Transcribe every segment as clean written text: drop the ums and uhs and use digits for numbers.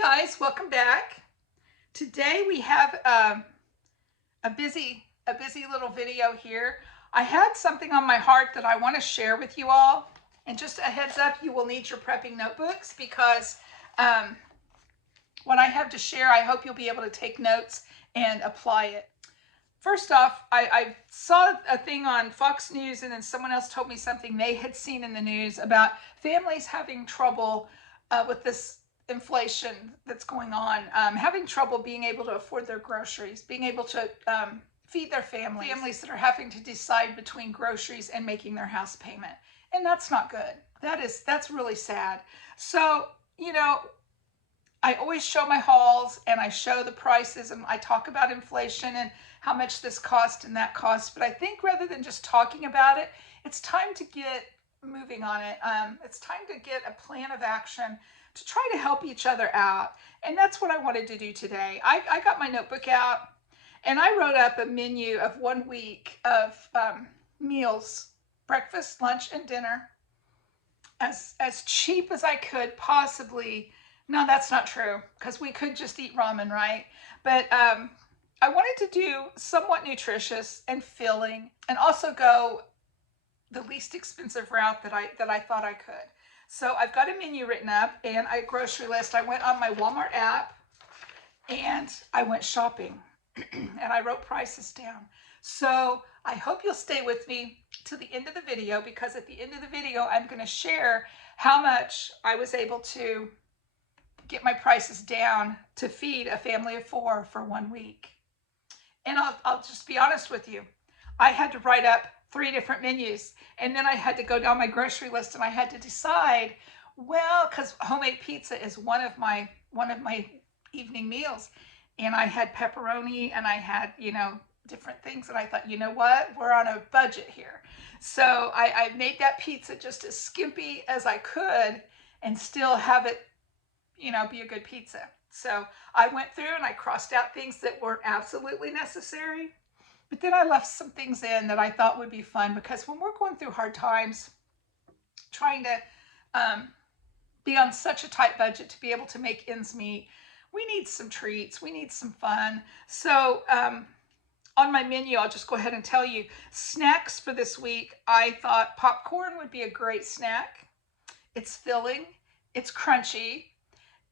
Hi guys, welcome back. Today we have a busy little video here. I had something on my heart that I want to share with you all. And just a heads up, you will need your prepping notebooks because what I have to share, I hope you'll be able to take notes and apply it. First off, I saw a thing on Fox News, and then someone else told me something they had seen in the news about families having trouble with this inflation that's going on, having trouble being able to afford their groceries, being able to feed their families that are having to decide between groceries and making their house payment. And that's not good. That's really sad. So, you know, I always show my hauls and I show the prices and I talk about inflation and how much this cost and that cost. But I think rather than just talking about it, it's time to get moving on it. It's time to get a plan of action to try to help each other out. And that's what I wanted to do today. I got my notebook out and I wrote up a menu of 1 week of meals, breakfast, lunch, and dinner, as cheap as I could possibly. No, that's not true, because we could just eat ramen, right? But I wanted to do somewhat nutritious and filling, and also go the least expensive route that I thought I could. So I've got a menu written up and a grocery list. I went on my Walmart app and I went shopping and I wrote prices down. So I hope you'll stay with me to the end of the video, because at the end of the video, I'm going to share how much I was able to get my prices down to feed a family of 4 for 1 week. And I'll just be honest with you. I had to write up 3 different menus, and then I had to go down my grocery list and I had to decide, well, because homemade pizza is one of my evening meals, and I had pepperoni and I had, different things, and I thought, you know what, we're on a budget here. So I made that pizza just as skimpy as I could and still have it, be a good pizza. So I went through and I crossed out things that weren't absolutely necessary, but then I left some things in that I thought would be fun, because when we're going through hard times, trying to be on such a tight budget to be able to make ends meet, we need some treats, we need some fun. So on my menu, I'll just go ahead and tell you, snacks for this week, I thought popcorn would be a great snack. It's filling, it's crunchy,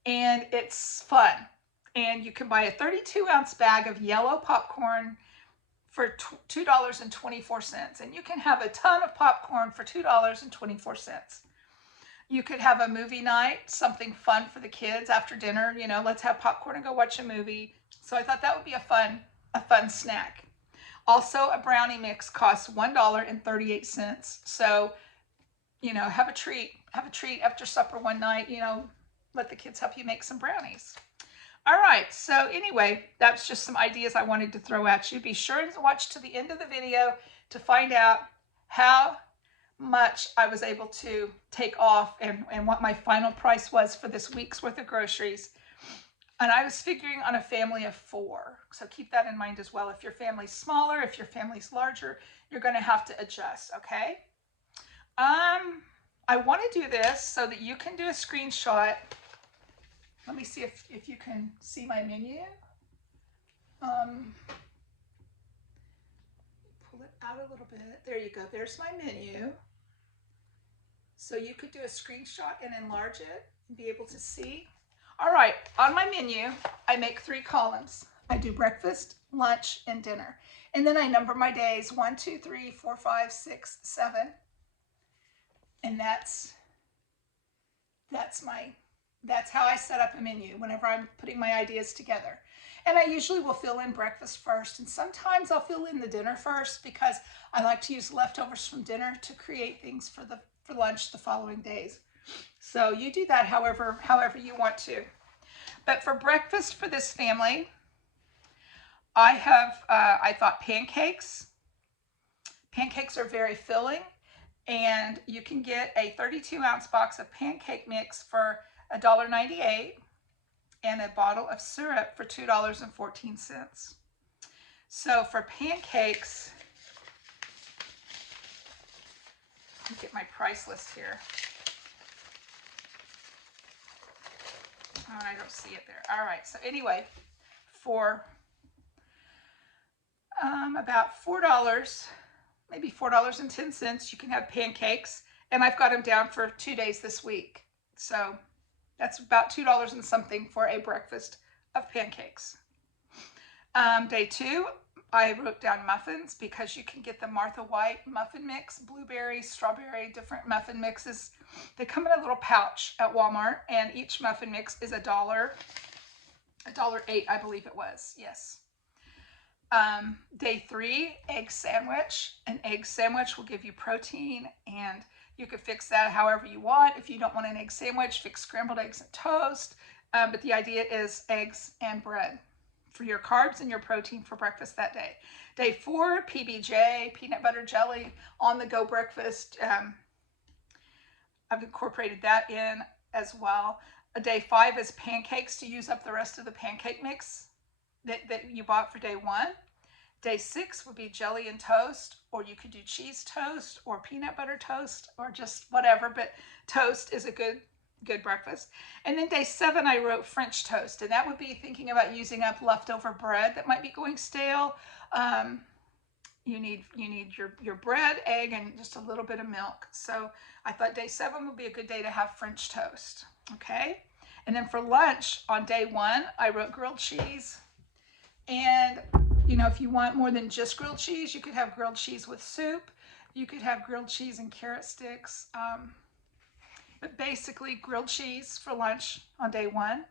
and it's fun. And you can buy a 32-ounce bag of yellow popcorn for $2.24. And you can have a ton of popcorn for $2.24. You could have a movie night, something fun for the kids after dinner. Let's have popcorn and go watch a movie. So I thought that would be a fun snack. Also, a brownie mix costs $1.38. So, have a treat after supper one night, let the kids help you make some brownies. All right, so anyway, that's just some ideas I wanted to throw at you. Be sure to watch to the end of the video to find out how much I was able to take off and what my final price was for this week's worth of groceries. And I was figuring on a family of 4. So keep that in mind as well. If your family's smaller, if your family's larger, you're going to have to adjust, okay? I want to do this so that you can do a screenshot. Let me see if you can see my menu. Pull it out a little bit. There you go. There's my menu. So you could do a screenshot and enlarge it and be able to see. All right, on my menu, I make 3 columns. I do breakfast, lunch, and dinner. And then I number my days, 1, 2, 3, 4, 5, 6, 7. And that's how I set up a menu whenever I'm putting my ideas together. And I usually will fill in breakfast first, and sometimes I'll fill in the dinner first, because I like to use leftovers from dinner to create things for lunch the following days. So you do that however you want to. But for breakfast for this family, I thought pancakes. Pancakes are very filling, and you can get a 32-ounce box of pancake mix for $1.98 and a bottle of syrup for $2.14. So for pancakes, let me get my price list here. Oh, I don't see it there. All right. So anyway, for about $4, maybe $4.10, you can have pancakes. And I've got them down for 2 days this week. So that's about $2 and something for a breakfast of pancakes. Day 2, I wrote down muffins because you can get the Martha White muffin mix, blueberry, strawberry, different muffin mixes. They come in a little pouch at Walmart, and each muffin mix is $1.08, I believe it was. Yes. Day 3, egg sandwich. An egg sandwich will give you protein, and you can fix that however you want. If you don't want an egg sandwich, fix scrambled eggs and toast. But the idea is eggs and bread for your carbs and your protein for breakfast that day. Day 4, PBJ, peanut butter jelly, on-the-go breakfast. I've incorporated that in as well. Day 5 is pancakes to use up the rest of the pancake mix that you bought for day 1. Day 6 would be jelly and toast, or you could do cheese toast or peanut butter toast or just whatever, but toast is a good breakfast. And then day 7, I wrote French toast, and that would be thinking about using up leftover bread that might be going stale. You need your bread, egg, and just a little bit of milk. So I thought day 7 would be a good day to have French toast. Okay. And then for lunch on day 1, I wrote grilled cheese. And you know, if you want more than just grilled cheese, you could have grilled cheese with soup. You could have grilled cheese and carrot sticks. But basically grilled cheese for lunch on day 1.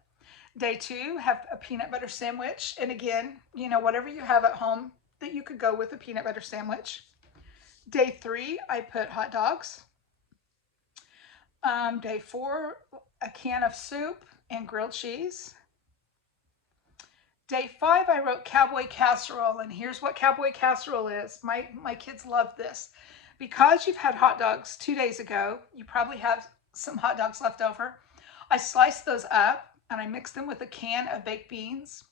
Day 2, have a peanut butter sandwich. And again, you know, whatever you have at home that you could go with a peanut butter sandwich. Day 3, I put hot dogs. Day 4, a can of soup and grilled cheese. Day 5, I wrote cowboy casserole, and here's what cowboy casserole is. My kids love this. Because you've had hot dogs 2 days ago, you probably have some hot dogs left over. I sliced those up, and I mixed them with a can of baked beans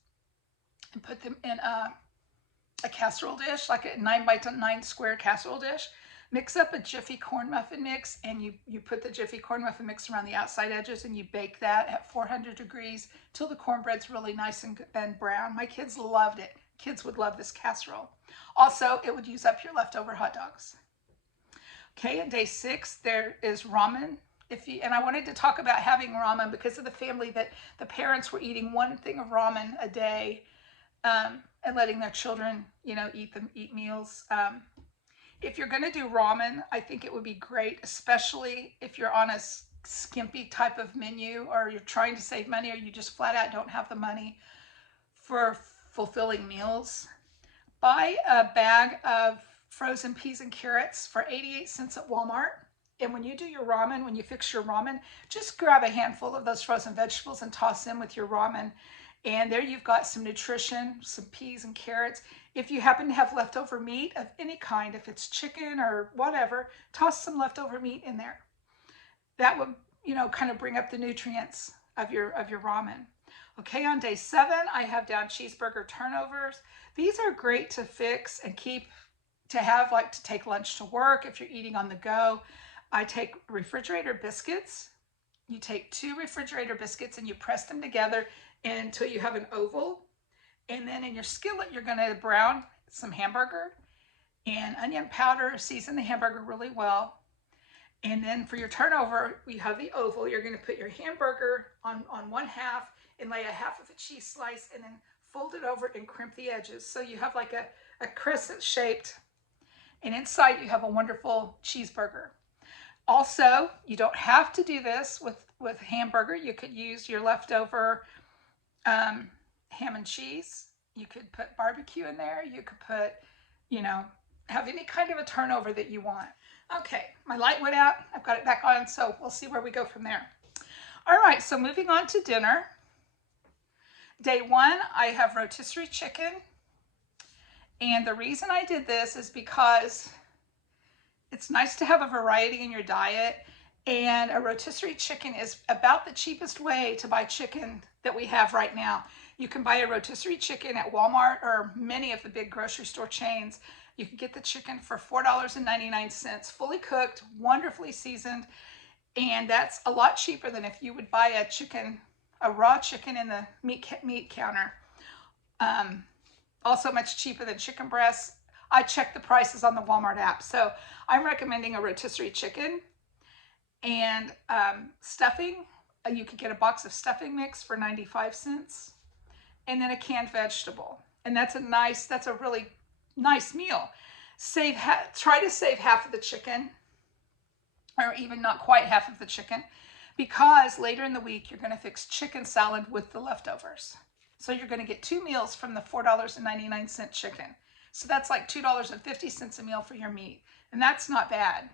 and put them in a casserole dish, like a 9x9 square casserole dish. Mix up a Jiffy corn muffin mix, and you put the Jiffy corn muffin mix around the outside edges, and you bake that at 400 degrees till the cornbread's really nice and brown. My kids loved it. Kids would love this casserole. Also, it would use up your leftover hot dogs. Okay, and day 6, there is ramen. And I wanted to talk about having ramen because of the family that the parents were eating one thing of ramen a day and letting their children, you know, eat meals. If you're going to do ramen, I think it would be great, especially if you're on a skimpy type of menu, or you're trying to save money, or you just flat out don't have the money for fulfilling meals. Buy a bag of frozen peas and carrots for 88 cents at Walmart. And when you do your ramen, when you fix your ramen, just grab a handful of those frozen vegetables and toss them with your ramen. And there you've got some nutrition, some peas and carrots. If you happen to have leftover meat of any kind, if it's chicken or whatever, toss some leftover meat in there. That would, you know, kind of bring up the nutrients of your ramen. Okay, on day 7, I have down cheeseburger turnovers. These are great to fix and keep, to have like to take lunch to work if you're eating on the go. I take refrigerator biscuits. You take 2 refrigerator biscuits and you press them together until you have an oval. And then in your skillet, you're going to brown some hamburger and onion powder. Season the hamburger really well. And then for your turnover, we have the oval. You're going to put your hamburger on one half and lay a half of a cheese slice and then fold it over and crimp the edges. So you have like a crescent shaped, and inside you have a wonderful cheeseburger. Also, you don't have to do this with hamburger. You could use your leftover ham and cheese. You could put barbecue in there. You could put, you know, have any kind of a turnover that you want. Okay, my light went out. I've got it back on, so we'll see where we go from there. All right, so moving on to dinner. Day 1, I have rotisserie chicken. And the reason I did this is because it's nice to have a variety in your diet. And a rotisserie chicken is about the cheapest way to buy chicken that we have right now. You can buy a rotisserie chicken at Walmart or many of the big grocery store chains. You can get the chicken for $4.99, fully cooked, wonderfully seasoned. And that's a lot cheaper than if you would buy a chicken a raw chicken in the meat counter. Also much cheaper than chicken breasts. I checked the prices on the Walmart app. So I'm recommending a rotisserie chicken and stuffing. You could get a box of stuffing mix for 95 cents and then a canned vegetable. And that's a really nice meal. Try to save half of the chicken, or even not quite half of the chicken, because later in the week you're going to fix chicken salad with the leftovers. So you're going to get 2 meals from the $4.99 chicken. So that's like $2.50 a meal for your meat. And that's not bad.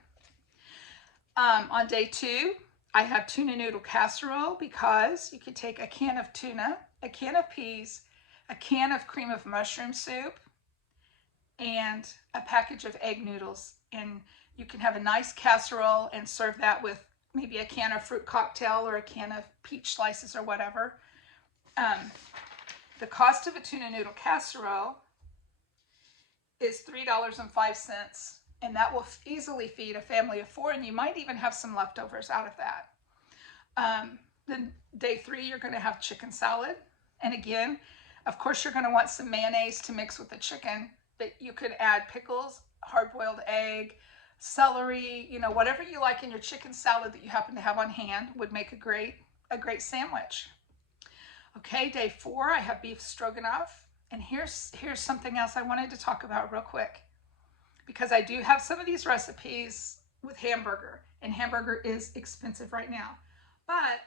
On day 2, I have tuna noodle casserole, because you could take a can of tuna, a can of peas, a can of cream of mushroom soup, and a package of egg noodles. And you can have a nice casserole and serve that with maybe a can of fruit cocktail or a can of peach slices or whatever. The cost of a tuna noodle casserole is $3.05, and that will easily feed a family of 4, and you might even have some leftovers out of that. Then day 3, you're going to have chicken salad. And again, of course, you're going to want some mayonnaise to mix with the chicken, but you could add pickles, hard-boiled egg, celery, whatever you like in your chicken salad that you happen to have on hand would make a great sandwich. Okay, day 4, I have beef stroganoff. And here's something else I wanted to talk about real quick, because I do have some of these recipes with hamburger, and hamburger is expensive right now. But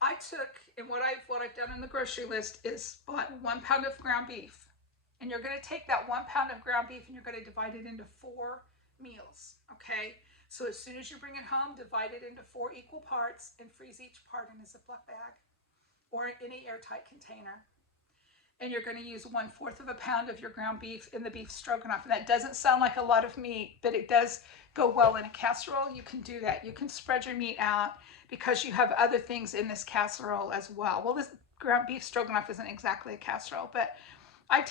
I took, and what I've done in the grocery list is bought 1 pound of ground beef. And you're going to take that 1 pound of ground beef and you're going to divide it into 4 meals, okay? So as soon as you bring it home, divide it into 4 equal parts and freeze each part in a Ziploc bag or any airtight container. And you're going to use 1/4 of a pound of your ground beef in the beef stroganoff. And that doesn't sound like a lot of meat, but it does go well in a casserole. You can do that. You can spread your meat out because you have other things in this casserole as well. Well, this ground beef stroganoff isn't exactly a casserole, but I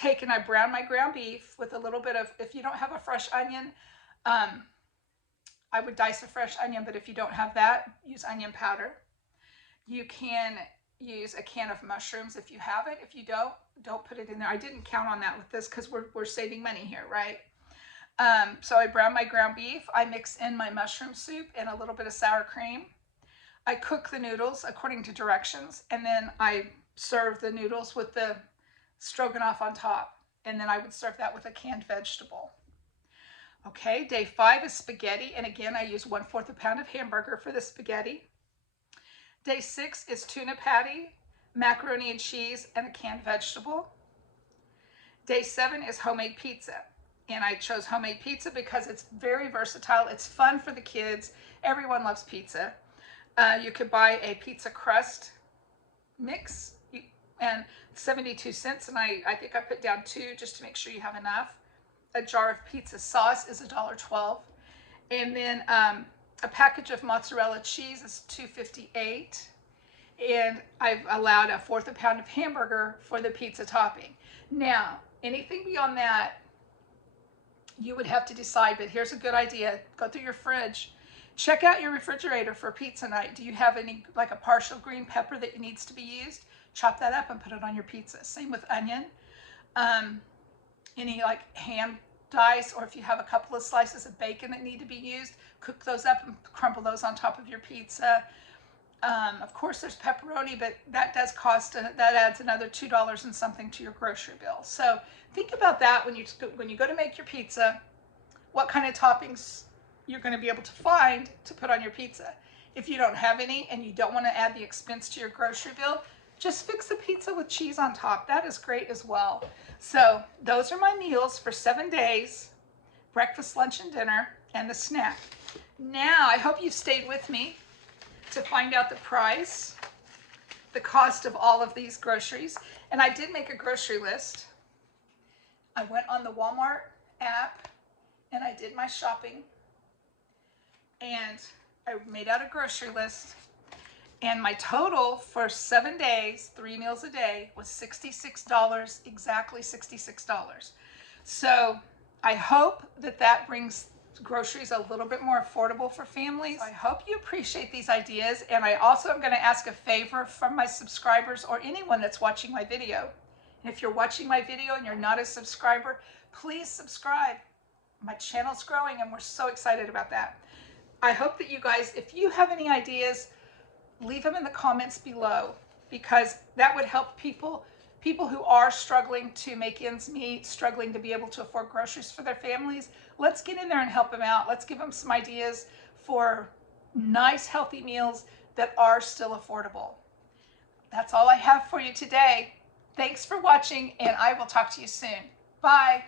brown my ground beef with a little bit of, if you don't have a fresh onion, I would dice a fresh onion, but if you don't have that, use onion powder. You can use a can of mushrooms if you have it. If you don't put it in there. I didn't count on that with this because we're saving money here, right? So I brown my ground beef. I mix in my mushroom soup and a little bit of sour cream. I cook the noodles according to directions, and then I serve the noodles with the stroganoff on top, and then I would serve that with a canned vegetable. Okay, day 5 is spaghetti, and again I use 1/4 a pound of hamburger for the spaghetti. Day 6 is tuna patty, macaroni and cheese, and a canned vegetable. Day 7 is homemade pizza, and I chose homemade pizza because it's very versatile. It's fun for the kids. Everyone loves pizza. You could buy a pizza crust mix and 72 cents, and I think I put down 2 just to make sure you have enough. A jar of pizza sauce is $1.12, and then a package of mozzarella cheese is $2.58, and I've allowed 1/4 a pound of hamburger for the pizza topping. Now, anything beyond that, you would have to decide, but here's a good idea. Go through your fridge. Check out your refrigerator for pizza night. Do you have any, like a partial green pepper that needs to be used? Chop that up and put it on your pizza. Same with onion. Any like ham dice, or if you have a couple of slices of bacon that need to be used, cook those up and crumble those on top of your pizza. Of course, there's pepperoni, but that does cost, that adds another $2 and something to your grocery bill. So think about that when you go to make your pizza, what kind of toppings you're going to be able to find to put on your pizza. If you don't have any and you don't want to add the expense to your grocery bill, just fix the pizza with cheese on top. That is great as well. So those are my meals for 7 days: breakfast, lunch, and dinner, and the snack. Now, I hope you've stayed with me to find out the price, the cost of all of these groceries. And I did make a grocery list. I went on the Walmart app and I did my shopping, and I made out a grocery list, and my total for 7 days, 3 meals a day, was $66, exactly $66. So I hope that brings groceries a little bit more affordable for families. I hope you appreciate these ideas, and I also am going to ask a favor from my subscribers or anyone that's watching my video. And if you're watching my video and you're not a subscriber, please subscribe. My channel's growing and we're so excited about that. I hope that you guys, if you have any ideas, leave them in the comments below, because that would help people who are struggling to make ends meet, struggling to be able to afford groceries for their families. Let's get in there and help them out. Let's give them some ideas for nice, healthy meals that are still affordable. That's all I have for you today. Thanks for watching, and I will talk to you soon. Bye.